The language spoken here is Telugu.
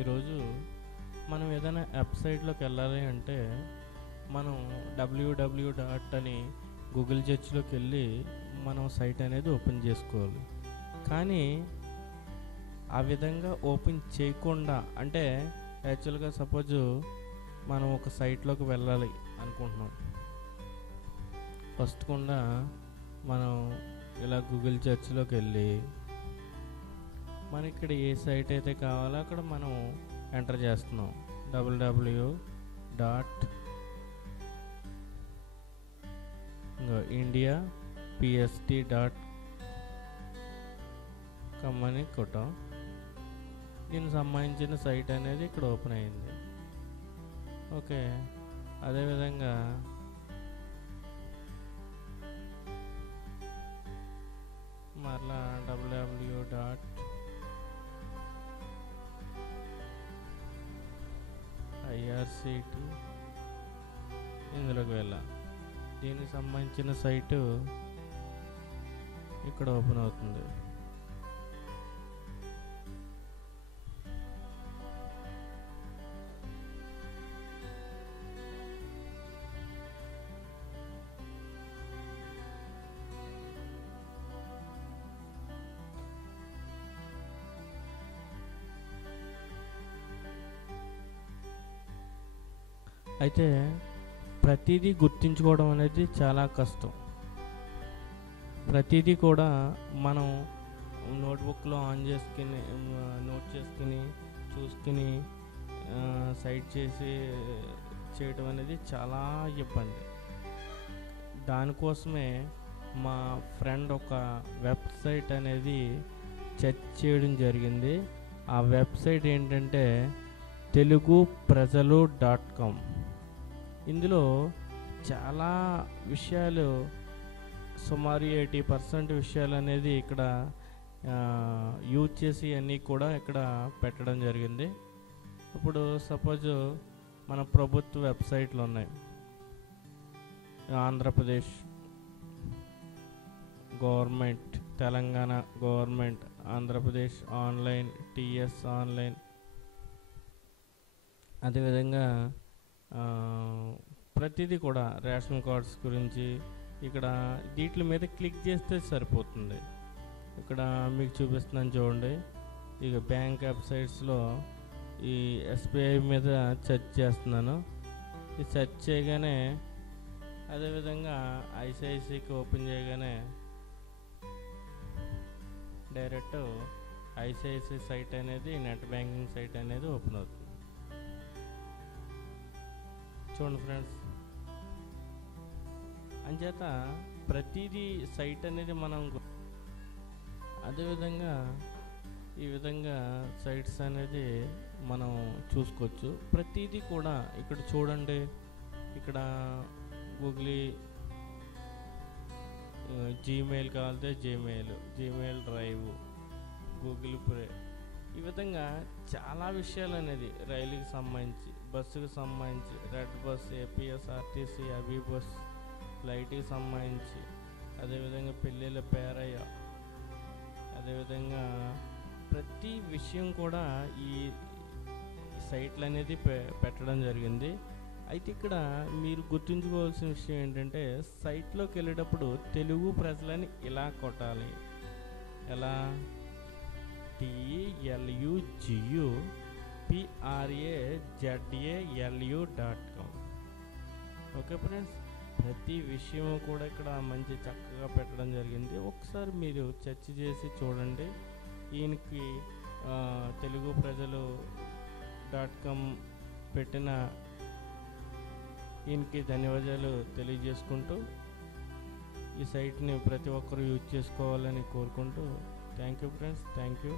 ఈరోజు మనం ఏదైనా వెబ్సైట్లోకి వెళ్ళాలి అంటే మనం www డాట్ అని గూగుల్ సెర్చ్లోకి వెళ్ళి మనం సైట్ అనేది ఓపెన్ చేసుకోవాలి. కానీ ఆ విధంగా ఓపెన్ చేయకుండా, అంటే యాక్చువల్గా సపోజు మనం ఒక సైట్లోకి వెళ్ళాలి అనుకుంటున్నాం. ఫస్ట్ కూడా మనం ఇలా గూగుల్ సెర్చ్లోకి వెళ్ళి మనకి ఇక్కడ ఏ సైట్ అయితే కావాలో అక్కడ మనం ఎంటర్ చేస్తున్నాం. www dot India pst dot com అని కొట్టాం. దీనికి సంబంధించిన సైట్ అనేది ఇక్కడ ఓపెన్ అయింది. ఓకే, అదేవిధంగా మరలా www డాట్ irct ఇందులోకి వెళ్ళాం. దీనికి సంబంధించిన సైటు ఇక్కడ ఓపెన్ అవుతుంది. అయితే ప్రతిదీ గుర్తించుకోవడం అనేది చాలా కష్టం. ప్రతిదీ కూడా మనం నోట్బుక్లో ఆన్ చేసుకుని నోట్ చేసుకుని చూసుకుని సైట్ చేయడం అనేది చాలా ఇబ్బంది. దానికోసమే మా ఫ్రెండ్ ఒక వెబ్సైట్ అనేది సెర్చ్ చేయడం జరిగింది. ఆ వెబ్సైట్ ఏంటంటే teluguprajalu.com. ఇందులో చాలా విషయాలు, సుమారు 80% విషయాలు అనేది ఇక్కడ యూజ్ చేసి అన్నీ కూడా ఇక్కడ పెట్టడం జరిగింది. ఇప్పుడు సపోజ్ మన ప్రభుత్వ వెబ్సైట్లు ఉన్నాయి. Andhra Pradesh government, Telangana government, Andhra Pradesh online, TS online, అదేవిధంగా ప్రతిదీ కూడా రేషన్ కార్డ్స్ గురించి ఇక్కడ వీటి మీద క్లిక్ చేస్తే సరిపోతుంది. ఇక్కడ మీకు చూపిస్తున్నాను చూడండి. ఇక బ్యాంక్ వెబ్సైట్స్లో ఈ ఎస్బీఐ మీద సెర్చ్ చేస్తున్నాను. ఈ సెర్చ్ చేయగానే, అదేవిధంగా ఐసిఐసిఐకి ఓపెన్ చేయగానే డైరెక్ట్ ఐసిఐసిఐ సైట్ అనేది, నెట్ బ్యాంకింగ్ సైట్ అనేది ఓపెన్ అవుతుంది. చూడండి ఫ్రెండ్స్, అంచేత ప్రతిదీ సైట్ అనేది మనం అదేవిధంగా ఈ విధంగా సైట్స్ అనేది మనం చూసుకోవచ్చు. ప్రతిదీ కూడా ఇక్కడ చూడండి. ఇక్కడ జీమెయిల్ కావాలంటే జీమెయిల్ డ్రైవ్, గూగుల్ ప్లే, ఈ విధంగా చాలా విషయాలు అనేది రైలుకి సంబంధించి, బస్సుకు సంబంధించి, red bus, APS, RTC, Abhi bus, ఫ్లైట్కి సంబంధించి, అదేవిధంగా పెళ్ళిళ్ళ పేరయ్య, అదేవిధంగా ప్రతి విషయం కూడా ఈ సైట్లు అనేది పెట్టడం జరిగింది. అయితే ఇక్కడ మీరు గుర్తుంచుకోవాల్సిన విషయం ఏంటంటే, సైట్లోకి వెళ్ళేటప్పుడు తెలుగు ప్రజలని ఇలా కొట్టాలి. ఎలా? teluguprajalu.com. ఓకే ఫ్రెండ్స్, ప్రతి విషయం కూడా ఇక్కడ మంచి చక్కగా పెట్టడం జరిగింది. ఒకసారి మీరు చర్చ చేసి చూడండి. ఈయనకి teluguprajalu.com పెట్టిన ఈయనకి ధన్యవాదాలు తెలియజేసుకుంటూ, ఈ సైట్ని ప్రతి ఒక్కరూ యూజ్ చేసుకోవాలని కోరుకుంటూ, thank you friends, thank you.